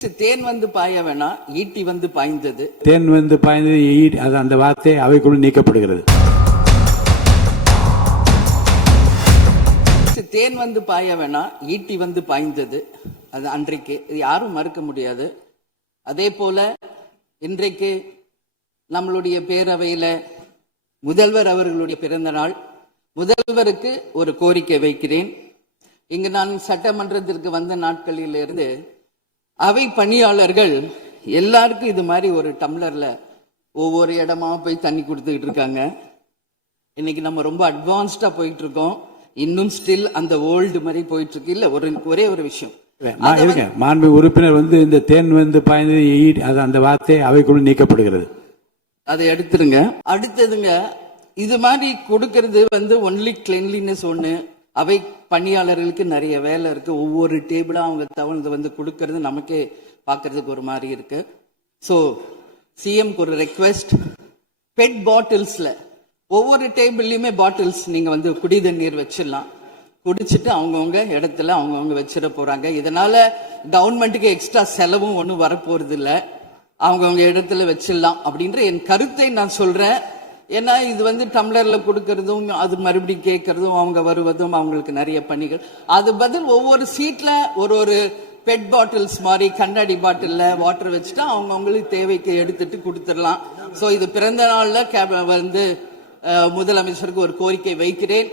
தேன் வந்து பாய வேணா ஈட்டி வந்து பாய்ந்தது. தேன் வந்து பாய்ந்தது அது அந்த வார்த்தை அவைக்குள் நீக்கப்படுகிறது. தேன் வந்து பாய வேணா ஈட்டி வந்து பாய்ந்தது. அது அன்றைக்கு யாரும் மறுக்க முடியாது. அதே போல இன்றைக்கு நம்மளுடைய பேரவையில முதல்வர் அவர்களுடைய பிறந்த நாள். முதல்வருக்கு ஒரு கோரிக்கை வைக்கிறேன். இங்கு நான் சட்டமன்றத்திற்கு வந்த நாட்களிலிருந்து அவை பணியாளர்கள் எல்லாருக்கும் இது மாதிரி ஒரு டம்ளர்ல ஒவ்வொரு இடமா போய் தண்ணி கொடுத்துக்கிட்டு இருக்காங்க. இன்னைக்கு நம்ம ரொம்ப அட்வான்ஸ்டா போயிட்டு இருக்கோம். இன்னும் ஸ்டில் அந்த ஓல்டு மாதிரி போயிட்டு இருக்கு. இல்ல ஒரே ஒரு விஷயம், மாண்பு உறுப்பினர் வந்து இந்த தேன் வந்து பாய்ந்தது அது அந்த வார்த்தை அவைக்குள் நீக்கப்படுகிறது. அதை எடுத்துருங்க. அடுத்ததுங்க, இது மாதிரி கொடுக்கறது வந்து ஒன்லி கிளென்லினஸ் ஒண்ணு. அவை பணியாளர்களுக்கு நிறைய வேலை இருக்கு. ஒவ்வொரு டேபிளா அவங்க தவழ்ந்து வந்து கொடுக்கறது நமக்கே பார்க்கறதுக்கு ஒரு மாதிரி இருக்கு. ஸோ சிஎம்க்கு ஒரு ரெக்வெஸ்ட், பெட் பாட்டில்ஸ்ல ஒவ்வொரு டேபிள்லயுமே பாட்டில்ஸ் நீங்க வந்து குடி தண்ணீர் வச்சிடலாம். குடிச்சிட்டு அவங்கவுங்க இடத்துல அவங்கவுங்க வச்சிட போறாங்க. இதனால கவர்மெண்ட்டுக்கு எக்ஸ்ட்ரா செலவும் ஒன்றும் வரப்போறது இல்லை. அவங்கவுங்க இடத்துல வச்சிடலாம் அப்படின்ற என் கருத்தை நான் சொல்றேன். ஏன்னா இது வந்து டம்ளர்ல கொடுக்கறதும் அது மறுபடியும் கேட்கறதும் அவங்க வருவதும் அவங்களுக்கு நிறைய பணிகள். அது பதில் ஒவ்வொரு சீட்ல ஒரு பெட் பாட்டில்ஸ் மாதிரி கண்ணாடி பாட்டில்ல வாட்டர் வச்சுட்டா அவங்களுக்கு தேவைக்கு எடுத்துட்டு கொடுத்துடலாம். ஸோ இது பிறந்த நாள்ல வந்து முதலமைச்சருக்கு ஒரு கோரிக்கை வைக்கிறேன்.